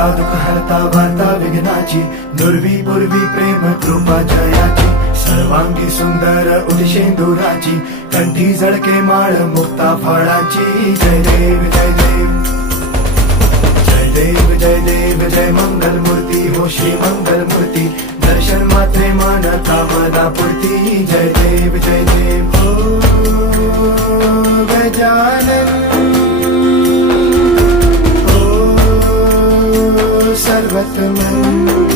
हरता दुःख हरता वार्ता विघ्नाची, दुर्वी पूर्वी प्रेम कृपा जयाची, सर्वांगी सुंदर उदिशेंदुराची, कंठी झळके माळ मुक्ता फळाची. जय देव जय देव जय देव जय देव जय मंगल मूर्ती हो श्री मंगल मूर्ती, दर्शन मात्रे मन कामना पूर्ती. जय देव जय देव हो गजानन हो सर्वतमन.